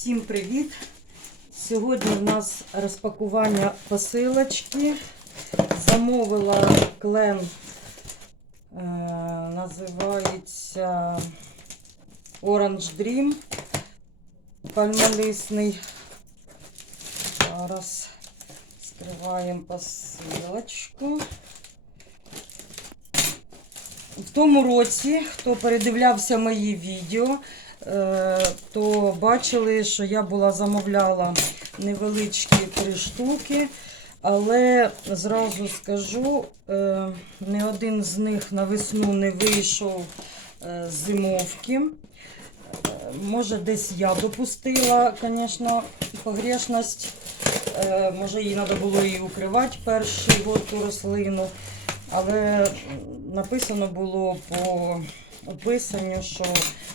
Всім привіт! Сьогодні в нас розпакування посилочки. Замовила клен, е, називається Orange Dream. Пальмолисний. Зараз скриваємо посилочку. В тому році, хто передивлявся мої відео, то бачили, що я була замовляла невеличкі три штуки, але зразу скажу, е, не один з них на весну не вийшов е, з зимовки. Е, Може, десь я допустила, звісно, погрешність. Е, Може, їй треба було її укривати ту рослину. Але написано було по описанню, що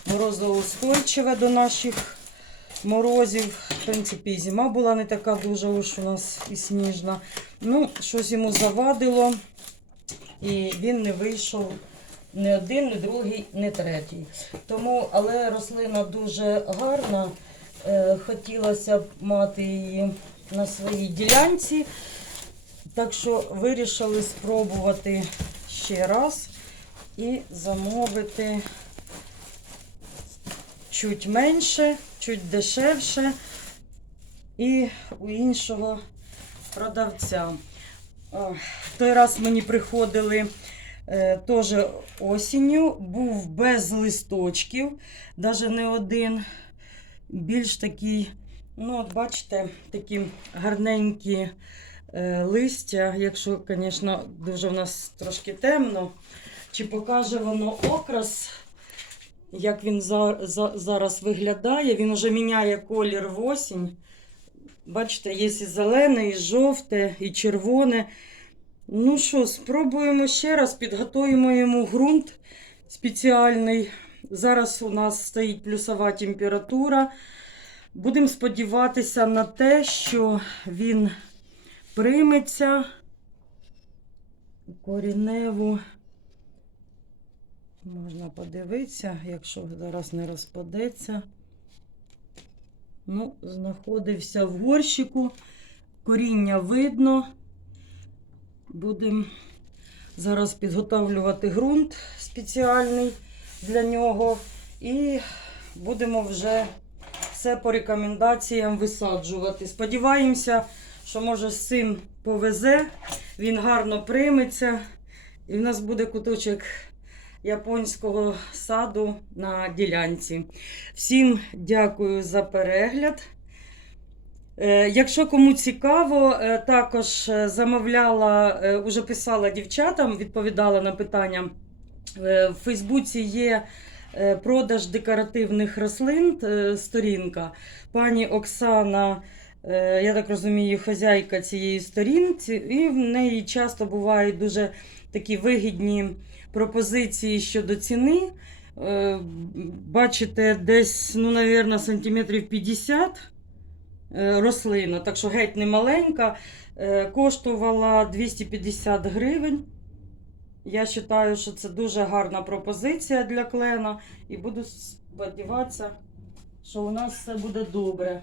морозоустойчиве до наших морозів. В принципі, і зима була не така дуже уж у нас і сніжна. Ну, щось йому завадило, і він не вийшов ні один, ні другий, ні третій. Тому, але рослина дуже гарна. Е, хотілося б мати її на своїй ділянці. Так що вирішили спробувати ще раз і замовити чуть менше, чуть дешевше і у іншого продавця. О, Той раз мені приходили е, теж осінню, був без листочків, навіть не один, більш такий, ну, от бачите, такі гарненькі е, листя, якщо, звісно, дуже в нас трошки темно, чи покаже воно окрас, як він за, за, зараз виглядає. Він вже міняє колір в осінь. Бачите, є і зелене, і жовте, і червоне. Ну що, спробуємо ще раз, підготуємо йому ґрунт спеціальний. Зараз у нас стоїть плюсова температура. Будемо сподіватися на те, що він прийметься коріневу. Можна подивитися, якщо зараз не розпадеться. Ну, знаходився в горщику, коріння видно. Будемо зараз підготовлювати ґрунт спеціальний для нього. І будемо вже все по рекомендаціям висаджувати. Сподіваємося, що може з цим повезе, він гарно прийметься, і в нас буде куточок японського саду на ділянці. Всім дякую за перегляд. Е, Якщо кому цікаво, е, також е, замовляла, уже писала дівчатам, відповідала на питання. В Фейсбуці є продаж декоративних рослин, сторінка. Пані Оксана, я так розумію, хазяйка цієї сторінки, і в неї часто бувають дуже такі вигідні пропозиції щодо ціни. Е, Бачите, десь, ну, навірно, сантиметрів 50 е, рослина, так що геть не маленька. Е, Коштувала 250 гривень. Я вважаю, що це дуже гарна пропозиція для клена. І буду сподіватися, що у нас все буде добре.